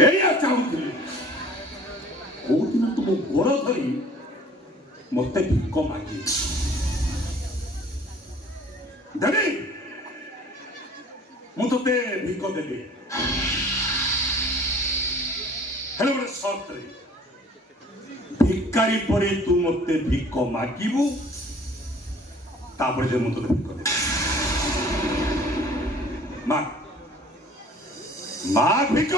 एया चाहूଥିଲି କୋଉଦିନ ତୁମ ଗୋଡ଼ ଧରି ମତେ ଭିକ ମାଗି ଦେବି ମୁଁ ତତେ ଭିକ ଦେବି ହେଲେ ଗୋଟେ ସର୍ତ୍ତରେ ଭିକାରୀ ପରେ ତୁ ମତେ ଭିକ ମାଗିବୁ ତାପରେ ଯେ ମୁଁ ତତେ ଭିକ ଦେବି ମାଗ ମାଗ ଭିକ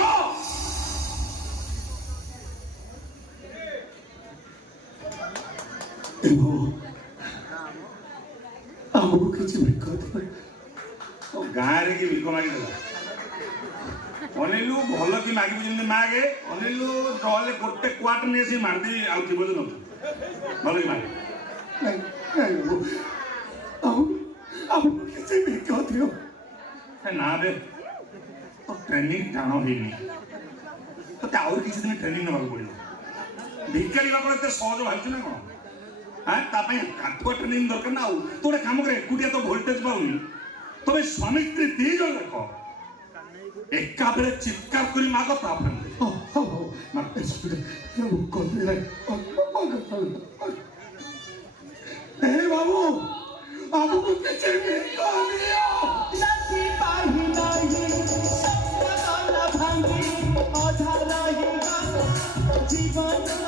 ଆମକୁ କିଛି ଭିକ ଗାଁରେ କି ଭିକ ମାଗିଦେଲା ଅନେଇଲୁ ଭଲ କି ମାଗିବୁ ଯେମିତି ମାଗେ ଅନେଇଲୁ ଡଲେ ଗୋଟେ କ୍ୱାର୍ଟର ନେଇ ଆସି ମାରିଦେଇ ଆଉ ଥିବ ଯେ ନବୁ ଭଲ କି ମାଗେ ଆମକୁ କିଛି ଭିକ ଦିଅ ନା ରେ ଟ୍ରେନିଂ ଟାଣ ହେଇନି ତତେ ଆହୁରି କିଛି ଦିନ ଟ୍ରେନିଂ ନେବାକୁ ପଡ଼ିବ ଭିକାରୀ ବାପା ଏତେ ସହଜ ଭାବୁଛୁ ନା କ'ଣ ତା ପାଇଁ କାଠୁଆ ଟ୍ରେନିଂ ଦରକାର ନା ଆଉ ତୁ ଗୋଟେ କାମ କରେ ଏକୁଟିଆ ତ ଭୋଲ୍ଟେଜ ପାଉନି ତମେ ସ୍ୱାମୀ ସ୍ତ୍ରୀ ଦି ଜଣ ଦେଖ ଏକା ବେଳେ ଚିତ୍କାର କରି ମାଗ ତାପରେ ବାବୁ ଆମକୁ କିଛି ଭିକ ଦିଅ ରାତି ପାହି ନାହିଁ ଭାଙ୍ଗି ଅଧା ରହିବା ଜୀବନ